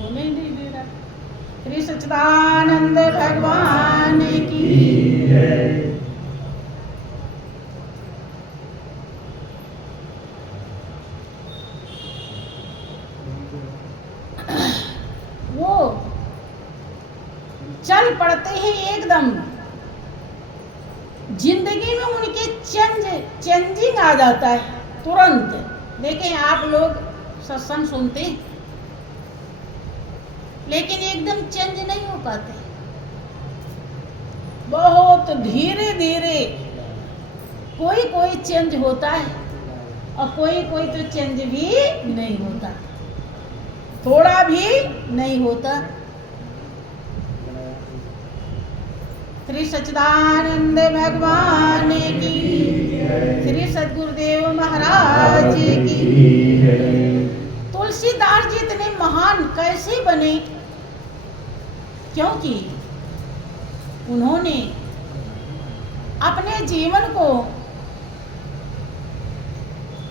होने ही नहीं दे रहा। श्री सच्चिदानंद भगवान की जय। वो चल पड़ते ही एकदम जिंदगी में उनके चेंजिंग आ जाता है तुरंत। देखें आप लोग सत्संग सुनते हैं लेकिन एकदम चेंज नहीं हो पाते, बहुत धीरे धीरे कोई कोई चेंज होता है और कोई कोई तो चेंज भी नहीं होता, थोड़ा भी नहीं होता। श्री सच्चिदानंद भगवान की, श्री सद्गुरुदेव महाराज की। तुलसीदास जी इतने महान कैसे बने? क्योंकि उन्होंने अपने जीवन को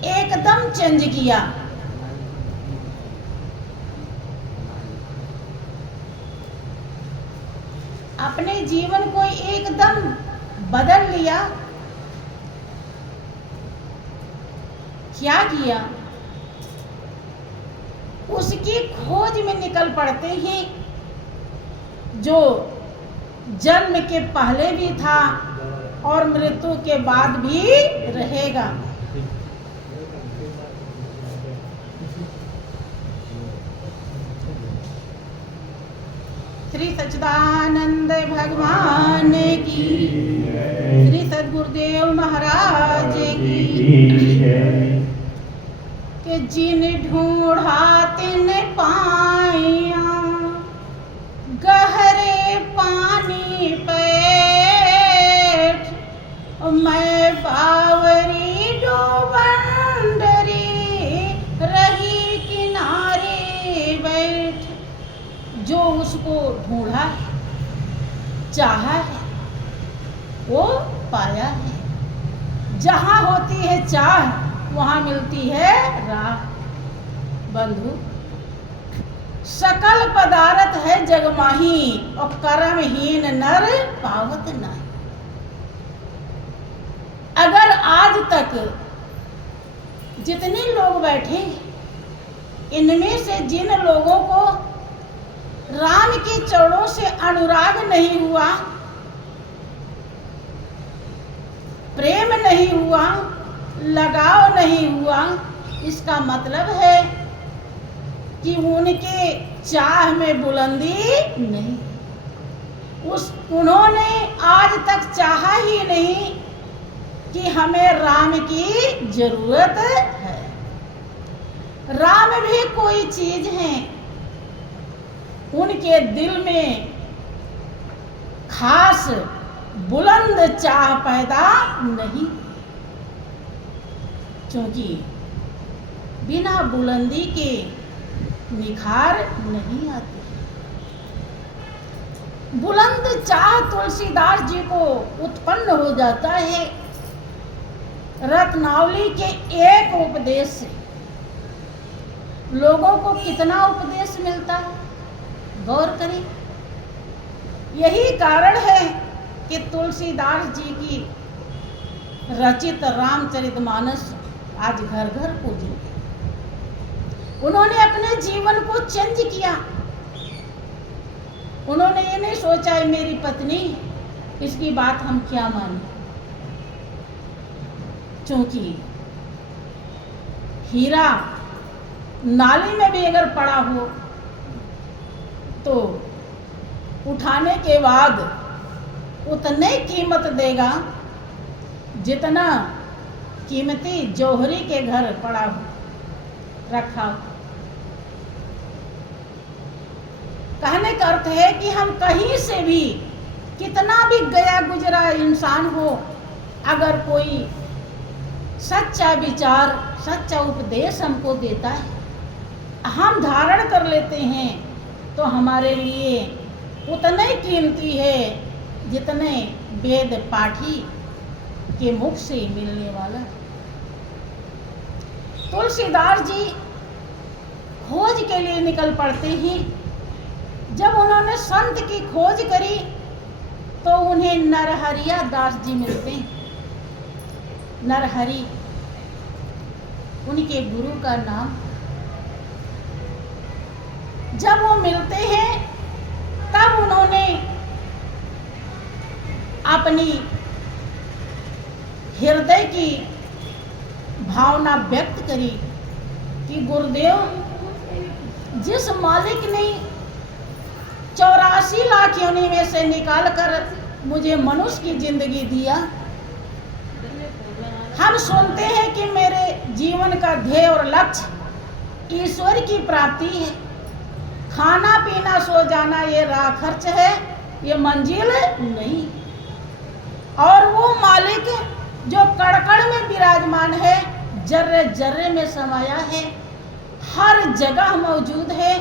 एकदम चेंज किया। अपने जीवन को एकदम बदल लिया। क्या किया? उसकी खोज में निकल पड़ते हैं जो जन्म के पहले भी था और मृत्यु के बाद भी रहेगा। श्री सच्चिदानंद भगवान की, श्री सद्गुरुदेव महाराज की। कि जिन ढूंढा तिन पाया गहरे पानी पेट, मैं बावरी डूबन डरी रही किनारे बैठ। जो उसको ढूंढा है, चाहा है, वो पाया है। जहाँ होती है चाह वहाँ मिलती है राह। बंधु, सकल पदार्थ है जगमाही और कर्महीन नर पावत नहीं। अगर आज तक जितने लोग बैठे इनमें से जिन लोगों को राम के चरणों से अनुराग नहीं हुआ, प्रेम नहीं हुआ, लगाव नहीं हुआ, इसका मतलब है कि उनके चाह में बुलंदी नहीं। उन्होंने आज तक चाहा ही नहीं कि हमें राम की जरूरत है। राम भी कोई चीज है, उनके दिल में खास बुलंद चाह पैदा नहीं, क्योंकि बिना बुलंदी के निखार नहीं आते। बुलंद चाह तुलसीदास जी को उत्पन्न हो जाता है रत्नावली के एक उपदेश से। लोगों को कितना उपदेश मिलता है, गौर करें। यही कारण है कि तुलसीदास जी की रचित रामचरितमानस आज घर घर पूजी। उन्होंने अपने जीवन को चेंज किया। उन्होंने ये नहीं सोचा है मेरी पत्नी, इसकी बात हम क्या माने, क्योंकि हीरा नाली में भी अगर पड़ा हो तो उठाने के बाद उतने कीमत देगा जितना कीमती जौहरी के घर पड़ा हो, रखा हो। कहने का अर्थ है कि हम कहीं से भी कितना भी गया गुजरा इंसान हो, अगर कोई सच्चा विचार, सच्चा उपदेश हमको देता है, हम धारण कर लेते हैं, तो हमारे लिए उतने कीमती है जितने वेद पाठी के मुख से मिलने वाला। तुलसीदास जी खोज के लिए निकल पड़ते हैं। जब उन्होंने संत की खोज करी तो उन्हें नरहरिया दास जी मिलते हैं। नरहरि उनके गुरु का नाम। जब वो मिलते हैं तब उन्होंने अपनी हृदय की भावना व्यक्त करी कि गुरुदेव, जिस मालिक ने 84 लाख योनि में से निकालकर मुझे मनुष्य की जिंदगी दिया, हम सुनते हैं कि मेरे जीवन का ध्येय और लक्ष्य ईश्वर की प्राप्ति है। खाना पीना सो जाना ये राह खर्च है, ये मंजिल नहीं। और वो मालिक जो कड़कड़ में विराजमान है, जर्रे जर्रे में समाया है, हर जगह मौजूद है,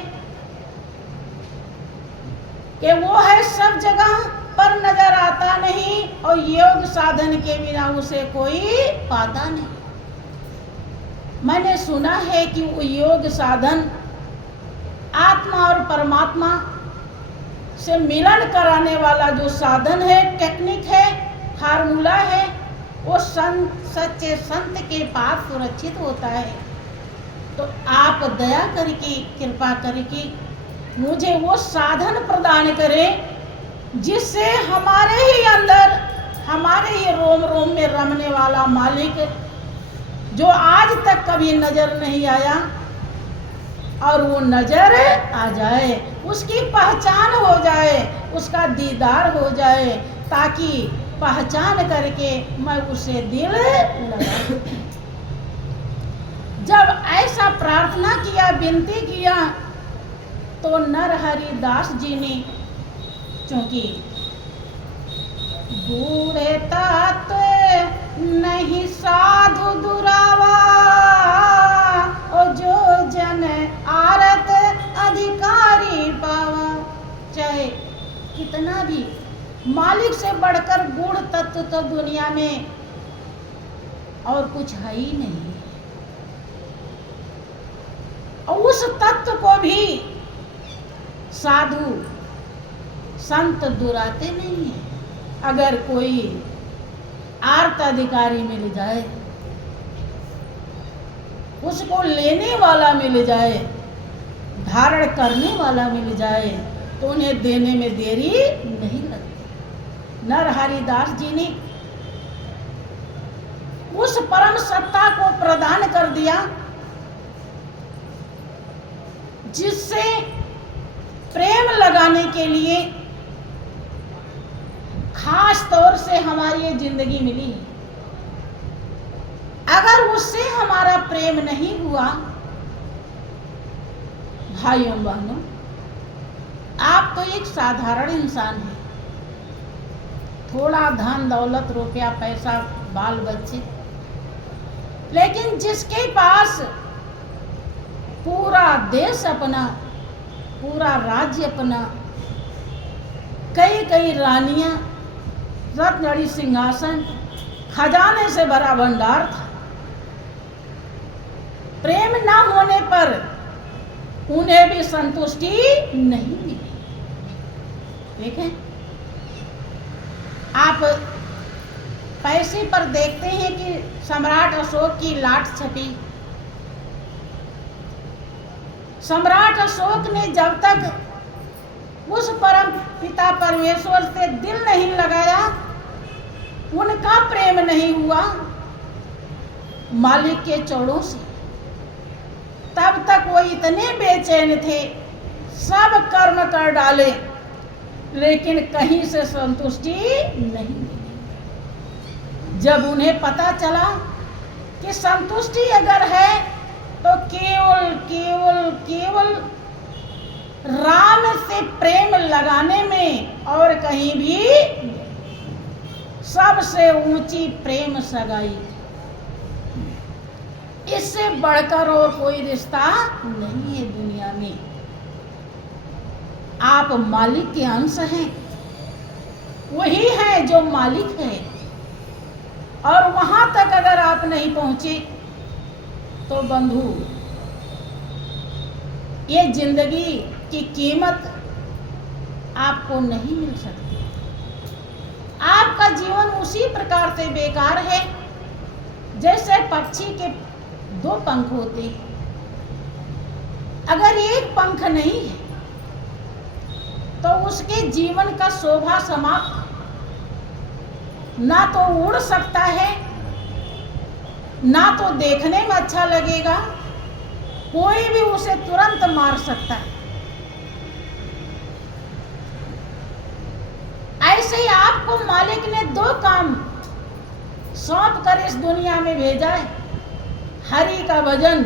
कि वो है सब जगह पर नजर आता नहीं और योग साधन के बिना उसे कोई पाता नहीं। मैंने सुना है कि वो योग साधन आत्मा और परमात्मा से मिलन कराने वाला जो साधन है, टेक्निक है, फार्मूला है, वो सच्चे संत के पास सुरक्षित होता है। तो आप दया करके, कृपा करके मुझे वो साधन प्रदान करें जिससे हमारे ही अंदर, हमारे ही रोम रोम में रमने वाला मालिक जो आज तक कभी नजर नहीं आया, और वो नजर आ जाए, उसकी पहचान हो जाए, उसका दीदार हो जाए, ताकि पहचान करके मैं उसे दिल लगा। जब ऐसा प्रार्थना किया, विनती किया, तो नरहरि दास जी ने, क्योंकि बूढ़े तत्व नहीं साधु दुरावा, और जो जन आरत अधिकारी पावा। चाहे कितना भी मालिक से बढ़कर गूढ़ तत्व तो दुनिया में और कुछ है ही नहीं, और उस तत्व को भी साधु संत दुराते नहीं है। अगर कोई आर्त अधिकारी मिल जाए, उसको लेने वाला मिल जाए, धारण करने वाला मिल जाए, तो उन्हें देने में देरी नहीं लगती। नरहरि दास जी ने उस परम सत्ता को प्रदान कर दिया जिससे प्रेम लगाने के लिए खास तौर से हमारी ये जिंदगी मिली है। अगर उससे हमारा प्रेम नहीं हुआ, भाइयों बहनों, आप तो एक साधारण इंसान हैं, थोड़ा धन दौलत रुपया पैसा बाल बच्चे, लेकिन जिसके पास पूरा देश अपना, पूरा राज्य अपना, कई कई रानियां, रत्नजड़ी सिंहासन, खजाने से भरा भंडार था, प्रेम न होने पर उन्हें भी संतुष्टि नहीं मिली। देखें, आप पैसे पर देखते हैं कि सम्राट अशोक की लाट छपी। सम्राट अशोक ने जब तक उस परम पिता परमेश्वर से दिल नहीं लगाया, उनका प्रेम नहीं हुआ मालिक के चरणों से, तब तक वो इतने बेचैन थे, सब कर्म कर डाले, लेकिन कहीं से संतुष्टि नहीं मिली। जब उन्हें पता चला कि संतुष्टि अगर है तो केवल केवल केवल राम से प्रेम लगाने में, और कहीं भी सबसे ऊंची प्रेम सगाई, इससे बढ़कर और कोई रिश्ता नहीं है दुनिया में। आप मालिक के अंश हैं, वही है जो मालिक है, और वहां तक अगर आप नहीं पहुंचे तो बंधु ये जिंदगी की कीमत आपको नहीं मिल सकती। आपका जीवन उसी प्रकार से बेकार है जैसे पक्षी के 2 पंख होते हैं। अगर एक पंख नहीं है तो उसके जीवन का शोभा समाप्त, ना तो उड़ सकता है, ना तो देखने में अच्छा लगेगा, कोई भी उसे तुरंत मार सकता है। ऐसे ही आपको मालिक ने 2 काम सौंप कर इस दुनिया में भेजा है, हरि का भजन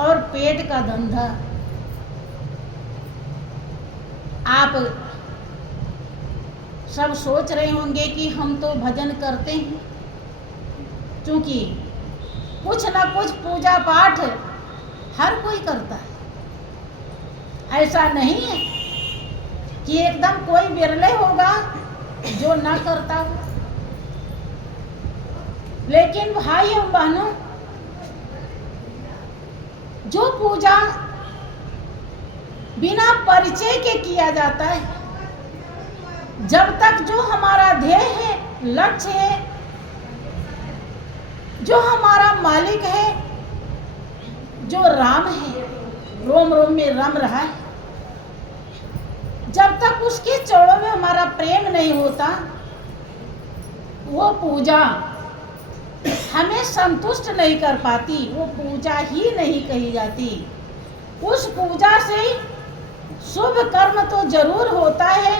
और पेट का धंधा। आप सब सोच रहे होंगे कि हम तो भजन करते हैं, क्योंकि कुछ ना कुछ पूजा पाठ हर कोई करता है। ऐसा नहीं है कि एकदम कोई विरले होगा जो ना करता हो। लेकिन भाई और बहनों, जो पूजा बिना परिचय के किया जाता है, जब तक जो हमारा ध्येय है, लक्ष्य है, जो हमारा मालिक है, जो राम है, रोम रोम में रम रहा है, जब तक उसके चरणों में हमारा प्रेम नहीं होता, वो पूजा हमें संतुष्ट नहीं कर पाती, वो पूजा ही नहीं कही जाती। उस पूजा से शुभ कर्म तो जरूर होता है,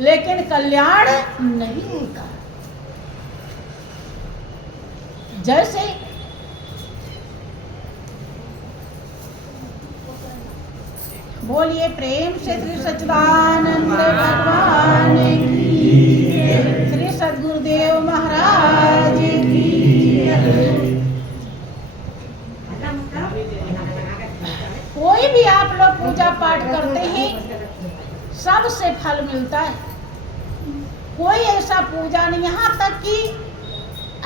लेकिन कल्याण नहीं होता। जैसे बोलिए प्रेम से श्री सच्चिदानंद भगवान की, श्री सद्गुरुदेव महाराज की। कोई भी आप लोग पूजा पाठ करते हैं, सबसे फल मिलता है। कोई ऐसा पूजा नहीं, यहाँ तक कि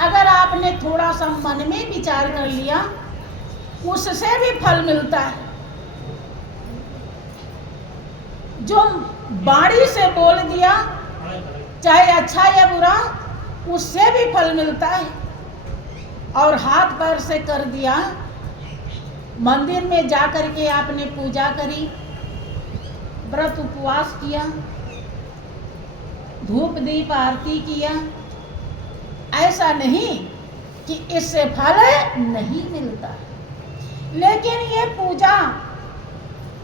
अगर आपने थोड़ा सा मन में विचार कर लिया, उससे भी फल मिलता है। जो बाणी से बोल दिया, चाहे अच्छा या बुरा, उससे भी फल मिलता है। और हाथ पैर से कर दिया, मंदिर में जा कर के आपने पूजा करी, व्रत उपवास किया, धूप दीप आरती किया, ऐसा नहीं कि इससे फल नहीं मिलता। लेकिन ये पूजा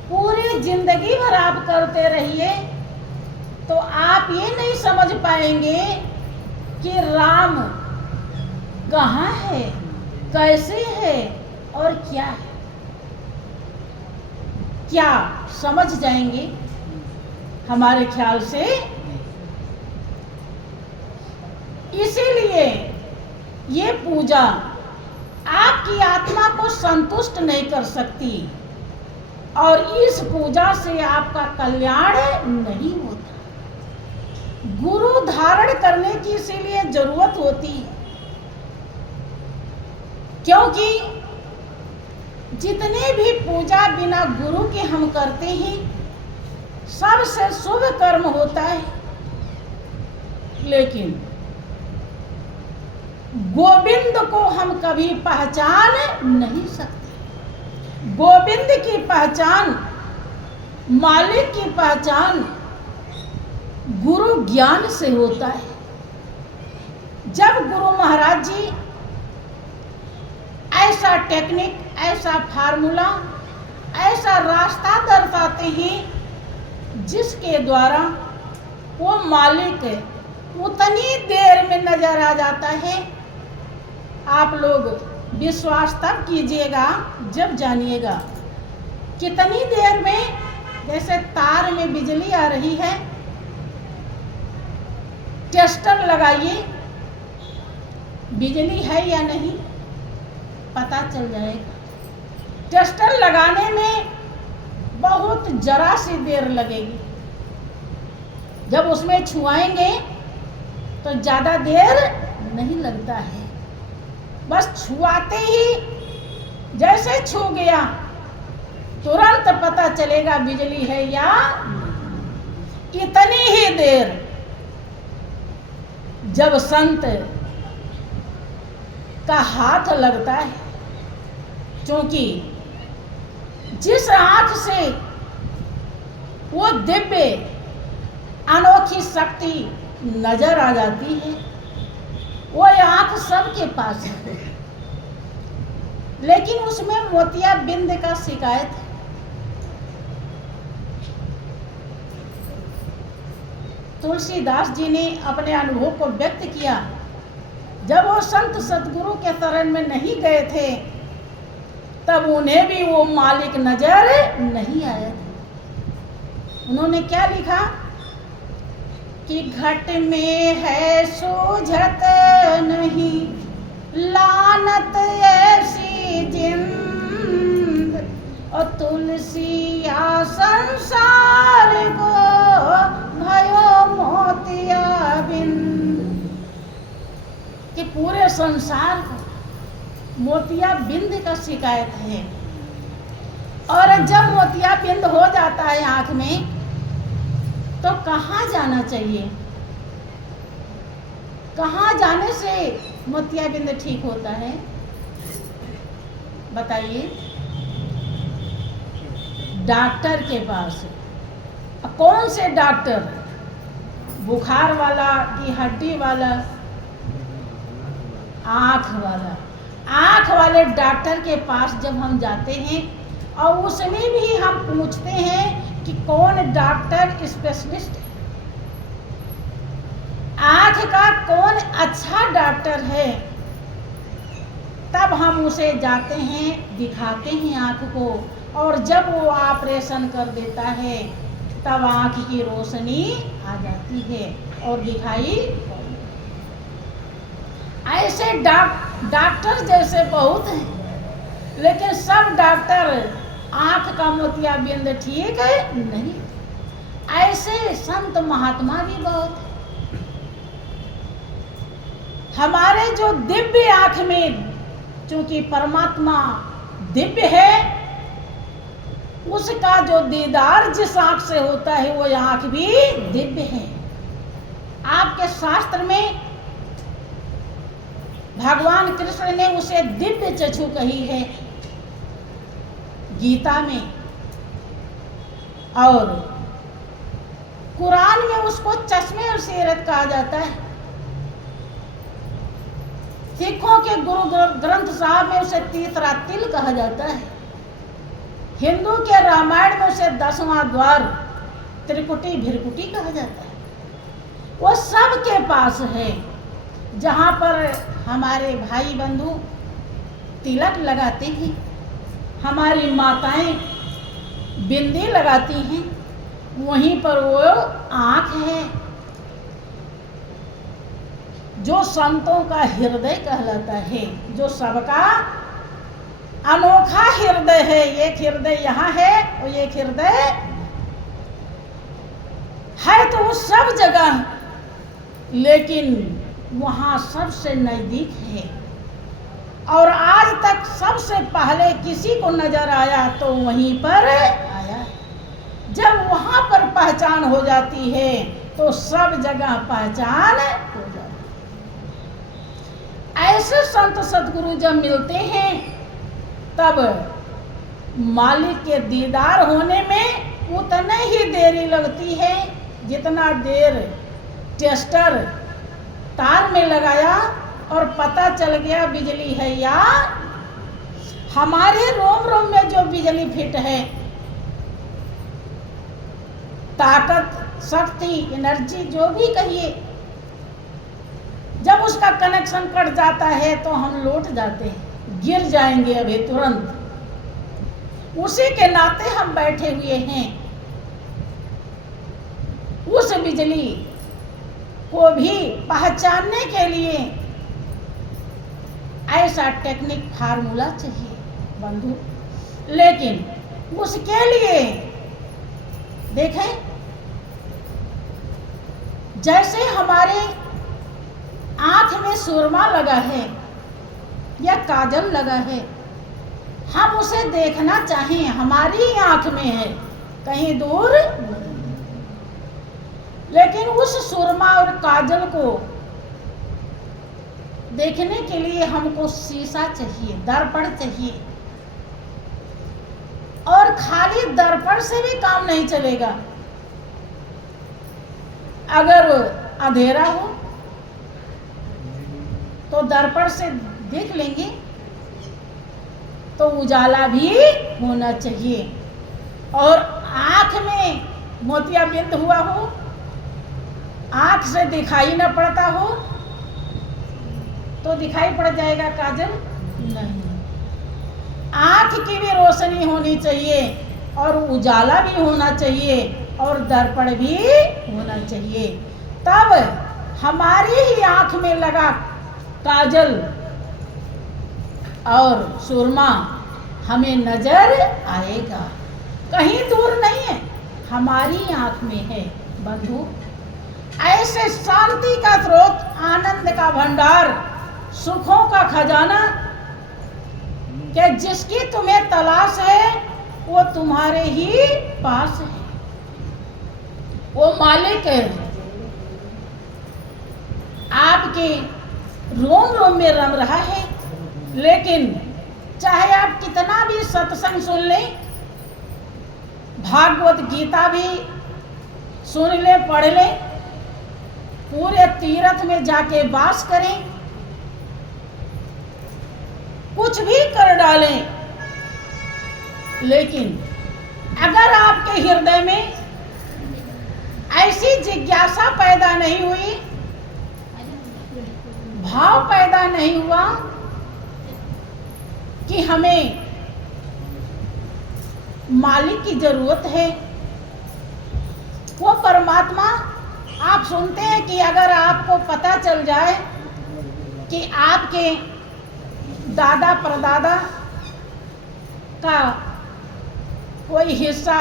पूरी जिंदगी भर आप करते रहिए तो आप ये नहीं समझ पाएंगे कि राम कहाँ है, कैसे है और क्या है। क्या समझ जाएंगे? हमारे ख्याल से इसीलिए ये पूजा आपकी आत्मा को संतुष्ट नहीं कर सकती और इस पूजा से आपका कल्याण नहीं होता। गुरु धारण करने की इसीलिए जरूरत होती है, क्योंकि जितने भी पूजा बिना गुरु के हम करते हैं, सबसे शुभ कर्म होता है, लेकिन गोविंद को हम कभी पहचान नहीं सकते। गोविंद की पहचान, मालिक की पहचान गुरु ज्ञान से होता है। जब गुरु महाराज जी ऐसा टेक्निक, ऐसा फार्मूला, ऐसा रास्ता दर्शाते हैं जिसके द्वारा वो मालिक उतनी देर में नजर आ जाता है, आप लोग विश्वास तब कीजिएगा जब जानिएगा कितनी देर में। जैसे तार में बिजली आ रही है, टेस्टर लगाइए, बिजली है या नहीं पता चल जाएगा। टेस्टर लगाने में बहुत जरा सी देर लगेगी, जब उसमें छुआएंगे तो ज़्यादा देर नहीं लगता है। बस छुआते ही जैसे छू गया, तुरंत पता चलेगा बिजली है या इतनी ही देर जब संत का हाथ लगता है, क्योंकि जिस आंख से वो दिव्य अनोखी शक्ति नजर आ जाती है, वो आंख सबके पास है, लेकिन उसमें मोतियाबिंद का शिकायत है। तुलसीदास जी ने अपने अनुभव को व्यक्त किया। जब वो संत सतगुरु के शरण में नहीं गए थे, तब उन्हें भी वो मालिक नजर नहीं आया था। उन्होंने क्या लिखा कि घट में है सूझत नहीं लानत ऐसी जिंद, और तुलसिया संसार को भयो मोतियाबिंद, कि पूरे संसार को मोतियाबिंद का शिकायत है। और जब मोतियाबिंद हो जाता है आंख में, तो कहाँ जाना चाहिए? कहाँ जाने से मोतियाबिंद ठीक होता है? बताइए। डॉक्टर के पास। कौन से डॉक्टर? बुखार वाला कि हड्डी वाला? आँख वाला। आँख वाले डॉक्टर के पास जब हम जाते हैं और उसमें भी हम पूछते हैं कि कौन डॉक्टर स्पेशलिस्ट है, आँख का कौन अच्छा डॉक्टर है, तब हम उसे जाते हैं, दिखाते हैं आँख को, और जब वो ऑपरेशन कर देता है तब आँख की रोशनी आ जाती है और दिखाई। ऐसे डॉक्टर जैसे बहुत हैं, लेकिन सब डॉक्टर आँख का मोतियाबिंद ठीक है नहीं। ऐसे संत महात्मा भी बहुत हैं। हमारे जो दिव्य आँख में, चूंकि परमात्मा दिव्य है, उसका जो दीदार जिस आँख से होता है वो आँख भी दिव्य है। आपके शास्त्र में भगवान कृष्ण ने उसे दिव्य चक्षु कही है गीता में, और कुरान में उसको चश्मे और सीरत कहा जाता है। सिखों के गुरु ग्रंथ साहब में उसे तीसरा तिल कहा जाता है। हिंदू के रामायण में उसे 10वां द्वार, त्रिकुटी भिरकुटी कहा जाता है। वो सबके पास है। जहाँ पर हमारे भाई बंधु तिलक लगाते हैं, हमारी माताएं बिंदी लगाती हैं, वहीं पर वो आँख है जो संतों का हृदय कहलाता है, जो सबका अनोखा हृदय है। एक हृदय यहाँ है और एक हृदय है तो वो सब जगह, लेकिन वहाँ सबसे नजदीक है। और आज तक सबसे पहले किसी को नजर आया तो वहीं पर आया। जब वहाँ पर पहचान हो जाती है तो सब जगह पहचान हो जाती है। ऐसे संत सद्गुरु जब मिलते हैं तब मालिक के दीदार होने में उतने ही देरी लगती है जितना देर टेस्टर तार में लगाया और पता चल गया बिजली है या। हमारे रोम रोम में जो बिजली फिट है, ताकत, शक्ति, एनर्जी जो भी कहिए, जब उसका कनेक्शन कट जाता है तो हम लौट जाते हैं, गिर जाएंगे अभी तुरंत। उसी के नाते हम बैठे हुए हैं। उस बिजली को भी पहचानने के लिए ऐसा टेक्निक फार्मूला चाहिए बंधु। लेकिन उसके लिए देखें, जैसे हमारे आँख में सुरमा लगा है या काजल लगा है, हम उसे देखना चाहें, हमारी ही आंख में है, कहीं दूर। लेकिन उस सुरमा और काजल को देखने के लिए हमको शीशा चाहिए, दर्पण चाहिए। और खाली दर्पण से भी काम नहीं चलेगा। अगर अंधेरा हो तो दर्पण से देख लेंगे, तो उजाला भी होना चाहिए। और आंख में मोतियाबिंद हुआ हो, आंख से दिखाई न पड़ता हो, तो दिखाई पड़ जाएगा काजल? नहीं। आंख की भी रोशनी होनी चाहिए और उजाला भी होना चाहिए और दर्पण भी होना चाहिए, तब हमारी ही आंख में लगा काजल और सुरमा हमें नजर आएगा। कहीं दूर नहीं है, हमारी आंख में है बंधु। ऐसे शांति का स्रोत, आनंद का भंडार, सुखों का खजाना कि जिसकी तुम्हें तलाश है वो तुम्हारे ही पास है, वो मालिक है, आपके रोम रोम में रम रहा है। लेकिन चाहे आप कितना भी सत्संग सुन लें, भागवत गीता भी सुन ले, पढ़ ले, पूरे तीर्थ में जाके वास करें, कुछ भी कर डालें, लेकिन अगर आपके हृदय में ऐसी जिज्ञासा पैदा नहीं हुई, भाव पैदा नहीं हुआ कि हमें मालिक की जरूरत है, वो परमात्मा, आप सुनते हैं कि अगर आपको पता चल जाए कि आपके दादा परदादा का कोई हिस्सा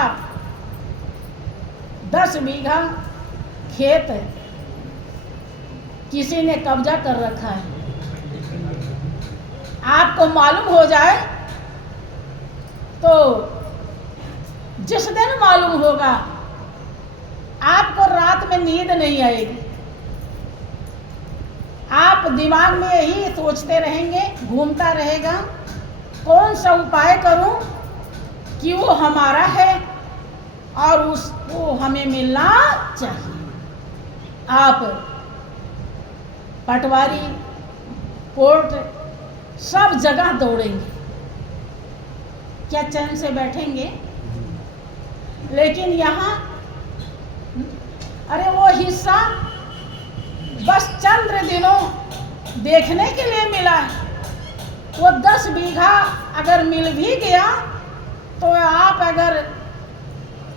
10 बीघा खेत किसी ने कब्जा कर रखा है, आपको मालूम हो जाए, तो जिस दिन मालूम होगा आपको रात में नींद नहीं आएगी। आप दिमाग में यही सोचते रहेंगे, घूमता रहेगा, कौन सा उपाय करूं कि वो हमारा है और उसको हमें मिलना चाहिए। आप पटवारी, कोर्ट, सब जगह दौड़ेंगे, क्या चैन से बैठेंगे? लेकिन यहाँ अरे वो हिस्सा बस चंद दिनों देखने के लिए मिला है, वो 10 बीघा अगर मिल भी गया तो आप अगर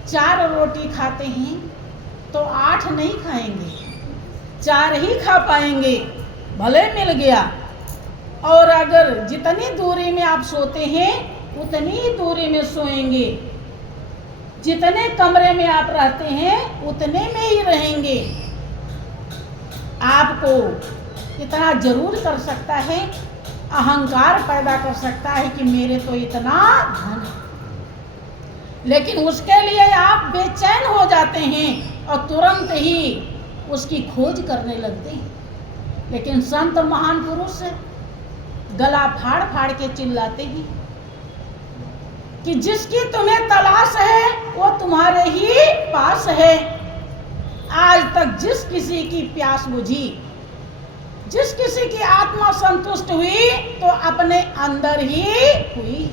4 रोटी खाते हैं तो 8 नहीं खाएंगे, 4 ही खा पाएंगे, भले मिल गया। और अगर जितनी दूरी में आप सोते हैं उतनी ही दूरी में सोएंगे, जितने कमरे में आप रहते हैं उतने में ही रहेंगे। आपको इतना जरूर कर सकता है, अहंकार पैदा कर सकता है कि मेरे तो इतना धन है, लेकिन उसके लिए आप बेचैन हो जाते हैं और तुरंत ही उसकी खोज करने लगते हैं। लेकिन संत महान पुरुष गला फाड़ फाड़ के चिल्लाते हैं कि जिसकी तुम्हें तलाश है वो तुम्हारे ही पास है। आज तक जिस किसी की प्यास बुझी, जिस किसी की आत्मा संतुष्ट हुई, तो अपने अंदर ही हुई।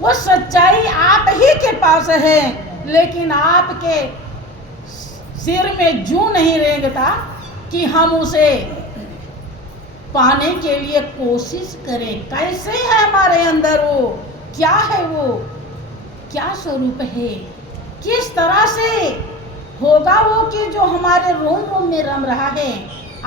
वो सच्चाई आप ही के पास है, लेकिन आपके सिर में जूं नहीं रेंगता कि हम उसे पाने के लिए कोशिश करें। कैसे है हमारे अंदर वो, क्या है वो, क्या स्वरूप है, किस तरह से होगा वो कि जो हमारे रोम रोम में रम रहा है।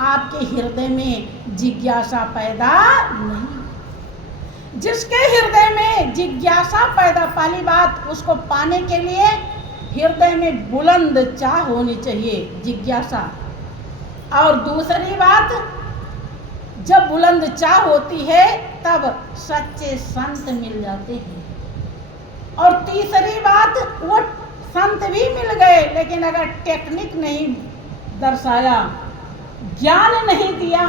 आपके हृदय में जिज्ञासा पैदा नहीं। जिसके हृदय में जिज्ञासा पैदा, पहली बात उसको पाने के लिए हृदय में बुलंद चाह होनी चाहिए, जिज्ञासा। और दूसरी बात जब बुलंद चाह होती है तब सच्चे संत मिल जाते हैं। और तीसरी बात, वो संत भी मिल गए लेकिन अगर टेक्निक नहीं दर्शाया, ज्ञान नहीं दिया,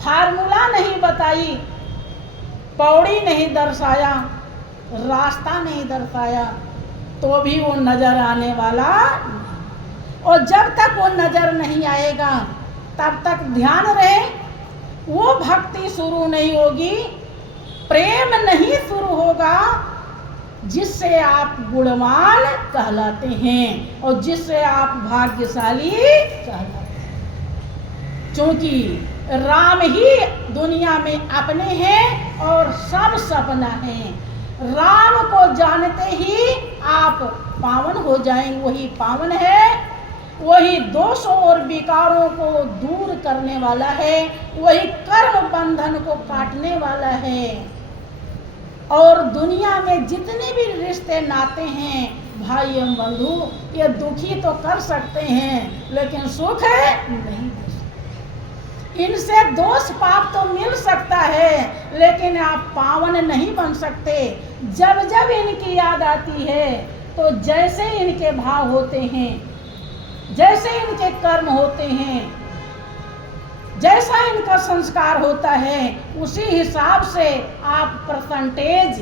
फार्मूला नहीं बताई, पौड़ी नहीं दर्शाया, रास्ता नहीं दर्शाया, तो भी वो नजर आने वाला नहीं। और जब तक वो नजर नहीं आएगा तब तक ध्यान रहे, वो भक्ति शुरू नहीं होगी, प्रेम नहीं शुरू होगा जिससे आप गुणवान कहलाते हैं और जिससे आप भाग्यशाली कहलाते हैं। क्योंकि राम ही दुनिया में अपने हैं और सब सपना है। राम को जानते ही आप पावन हो जाएंगे। वही पावन है, वही दोषों और विकारों को दूर करने वाला है, वही कर्म बंधन को काटने वाला है। और दुनिया में जितने भी रिश्ते नाते हैं भाई एवं बंधु, ये दुखी तो कर सकते हैं लेकिन सुख नहीं दे सकते। इनसे दोष पाप तो मिल सकता है लेकिन आप पावन नहीं बन सकते। जब जब इनकी याद आती है तो जैसे इनके भाव होते हैं, जैसे इनके कर्म होते हैं, जैसा इनका संस्कार होता है, उसी हिसाब से आप परसेंटेज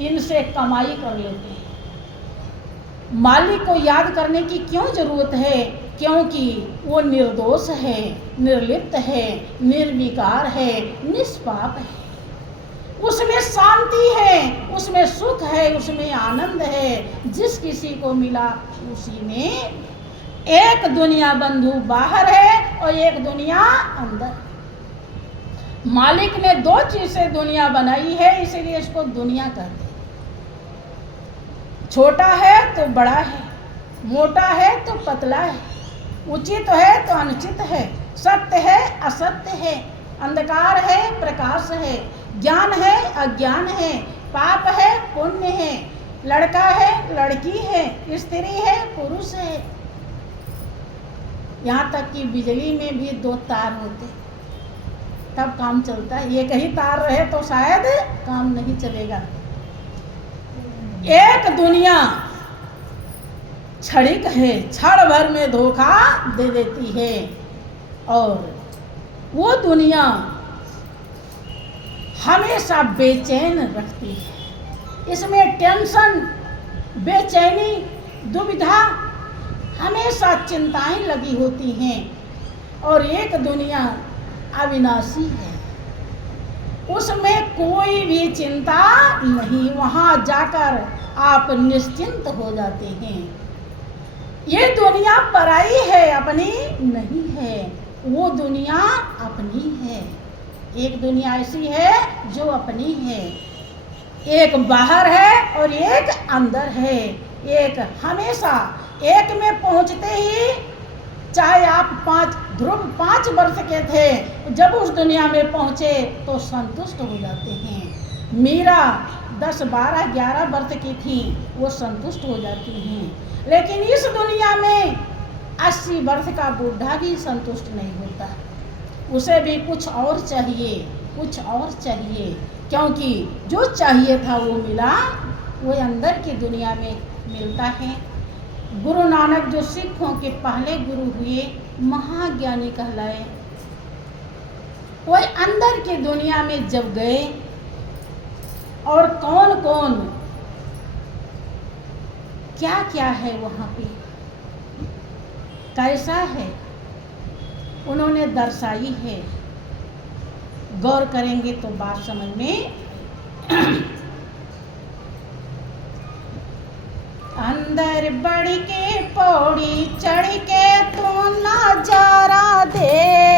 इनसे कमाई कर लेते हैं। मालिक को याद करने की क्यों जरूरत है? क्योंकि वो निर्दोष है, निर्लिप्त है, निर्विकार है, निष्पाप है। उसमें शांति है, उसमें सुख है, उसमें आनंद है। जिस किसी को मिला उसी में एक दुनिया बंधु बाहर है और एक दुनिया अंदर। मालिक ने दो चीज से दुनिया बनाई है, इसीलिए इसको दुनिया कहते हैं। छोटा है तो बड़ा है, मोटा है तो पतला है, उचित है तो अनुचित है, सत्य है असत्य है, अंधकार है प्रकाश है, ज्ञान है अज्ञान है, पाप है पुण्य है, लड़का है लड़की है, स्त्री है पुरुष है। यहाँ तक कि बिजली में भी दो तार होते तब काम चलता है। एक ही तार रहे तो शायद काम नहीं चलेगा। एक दुनिया क्षणिक है, क्षण भर में धोखा दे देती है। और वो दुनिया हमेशा बेचैन रखती है। इसमें टेंशन, बेचैनी, दुविधा, हमेशा चिंताएं लगी होती हैं। और एक दुनिया अविनाशी है, उसमें कोई भी चिंता नहीं, वहाँ जाकर आप निश्चिंत हो जाते हैं। ये दुनिया पराई है, अपनी नहीं है। वो दुनिया अपनी है। एक दुनिया ऐसी है जो अपनी है, एक बाहर है और एक अंदर है। एक हमेशा एक में पहुंचते ही, चाहे आप 5 वर्ष के थे, जब उस दुनिया में पहुंचे तो संतुष्ट हो जाते हैं। मीरा 10, 12, 11 वर्ष की थी, वो संतुष्ट हो जाती हैं। लेकिन इस दुनिया में 80 वर्ष का बूढ़ा भी संतुष्ट नहीं होता, उसे भी कुछ और चाहिए, कुछ और चाहिए। क्योंकि जो चाहिए था वो मिला, वो अंदर की दुनिया में मिलता है। गुरु नानक जो सिखों के पहले गुरु हुए, महाज्ञानी कहलाए, वो अंदर की दुनिया में जब गए और कौन कौन क्या क्या है वहाँ पे, कैसा है, उन्होंने दर्शाई है। गौर करेंगे तो बात समझ में अंदर बढ़ के पौड़ी चढ़ के तो नजारा देख